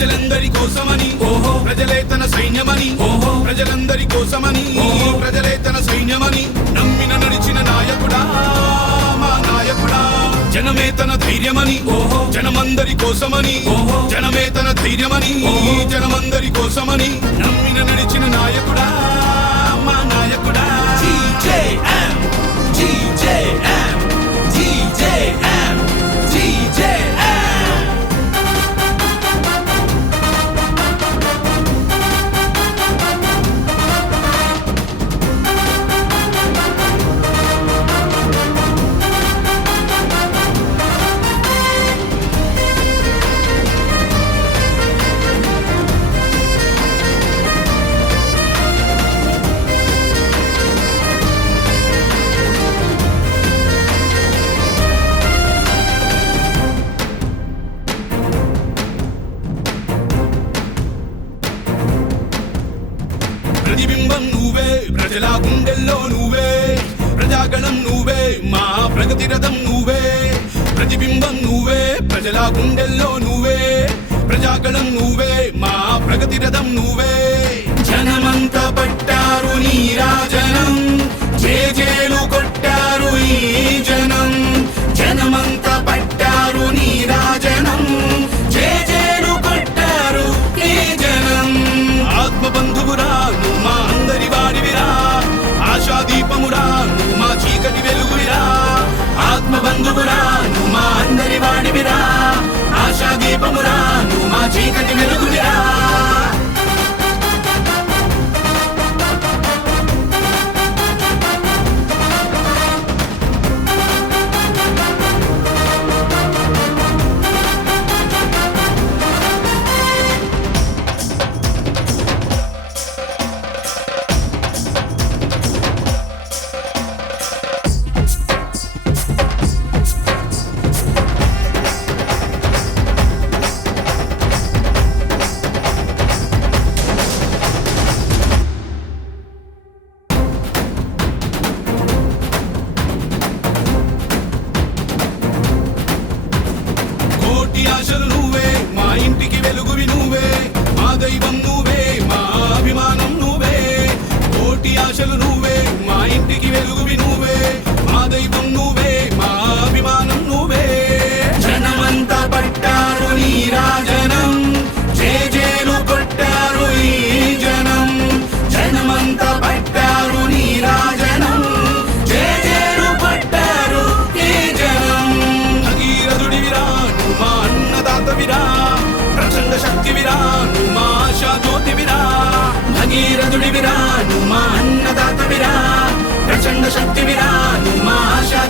ప్రజలందరి కోసమని ఓహో ప్రజలే తన సైన్యమని ఓహో ప్రజలందరి కోసమని ఓహో ప్రజలే తన సైన్యమని నమ్మిన నడిచిన నాయకుడా మా నాయకుడా. జనమే తన ధైర్యమని ఓహో జనమందరి కోసమని ఓహో జనమే తన ధైర్యమని జనమందరి కోసమని నమ్మిన నడిచిన నాయకుడా. ప్రజల గుండెల్లో నువ్వే. ప్రజాగణం నువ్వే. మా ప్రగతి రథం నువ్వే. ప్రతిబింబం నువ్వే. ప్రజల గుండెల్లో నువ్వే. ప్రజాగణం నువ్వే. మా ప్రగతి రథం నువ్వే. జనమంతా నాదుడి విరా నువ్వు మా అన్నదాత విరా. ప్రచండ శక్తి విరా నువ్వు మా ఆశా